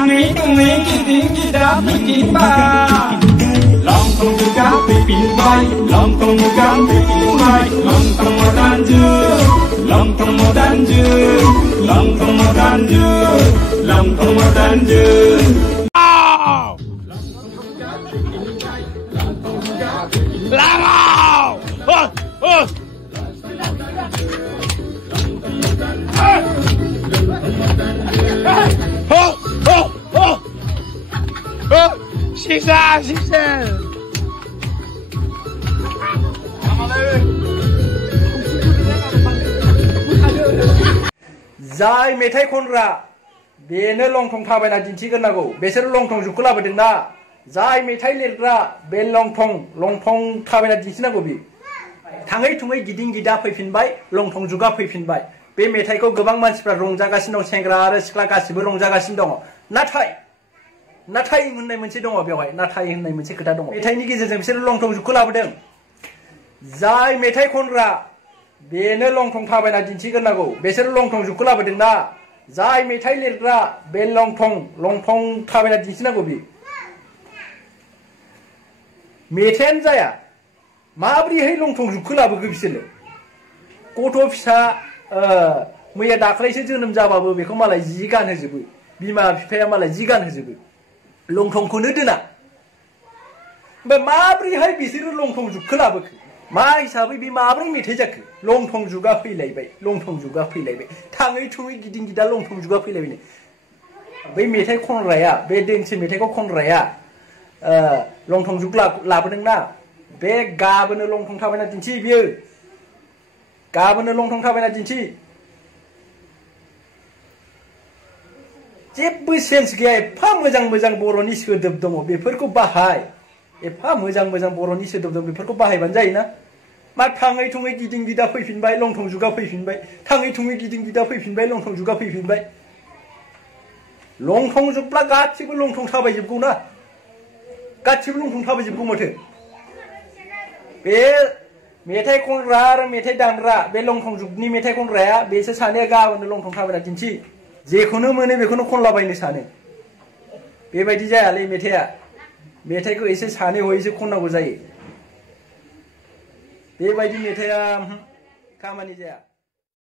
Tangi tungi kiting kita bikin bay Lontong juga bikin bay Lontong juga bikin bay Lontong modern jus Lontong modern jus Lontong modern jus Lontong modern jus Langau! Sisa. जाय मेथाइ खनग्रा बेनो लंथं थाबायना दिन्थिग्रोनांगौ बेसोर लंथं जुगखौ लाबोदोंना जाय मेथाइ लिरग्रा बे लंथं थाबायना दिन्थिनांगौ बे थाङै थुङै गिदिं गिदा फैफिनबाय लंथं जुगा फैफिनबाय बे मेथाइखौ गोबां मानसिफ्रा रंजागासिनो दं सेंग्रा आरो सिख्ला गासिबो रंजागासिनो दङ नाथाय होननाय मोनसे दङ बेवहाय नाथाय होननाय मोनसे खोथा दङ मेथाइनि गेजेरजों बिसोर लंथं जुगखौ लाबोदों जाय मेथाइ खनग्रा बेनो लंथं थाबायना दिन्थिग्रोनांगौ बेसोर लंथं जुगखौ लाबोदोंना जाय मेथाइ लिरग्रा बे लंथं थाबायना दिन्थिनांगौ बे मेथाइयानो जाया माब्रैहाय लंथं जुगखौ लाबोखो बिसोरो गथ' फिसा मैया दाख्लैसो जोनोम जाबाबो बेखौ मालाय जि गानहोजोबो बिमा बिफाया मालाय जि गानहोजोबो लंथंखौनो दोना ओमफ्राय माब्रैहाय बिसोरो लंथं जुगखौ लाबोखो मा हिसाबै बे माब्रै मेथाइ जाखो लंथं जुगा फैलायबाय थाङै थुङै गिदिं गिदा लंथं जुगा फैलायबाय बै मेथाइ खनग्राया बे दोंसे मेथाइखौ खनग्राया लंथं जुग लाबोदोंना बे गाबोनो लंथं थाबायना दिन्थि बियो गाबोनो लंथं थाबायना दिन्थि जेबो सेन्स गैया एफा मोजां बर'नि सोदोब दङ बेफोरखौ बाहाय एफा मोजां बर'नि सोदोब दं बेफोरखौ बाहायबानो जायोना मा थाङै थुङै गिदिं गिदा फैफिनबाय लंथं जुगा फैफिनबाय थाङै थुङै गिदिं गिदा फैफिनबाय लंथं जुगा फैफिनबाय लंथं जुगब्ला गासिबो लंथं थाबायजोबगौ ना गासिबो लंथं थाबायजोबगौ माथो बे मेथाइ खनग्रा आरो मेथाइ दामग्रा बे लंथं जुगनि मेथाइ खनग्राया बेसोर सानैया गाबोनो लंथं थाबायना दिन्थि जेखौनो मोनो बेखौनो खनलाबायनो सानो बेबायदि जायालै मेथाइखौ एसे सानै हयैसो खननांगौ जायो बेबायदि मेथाइया खामानि जाया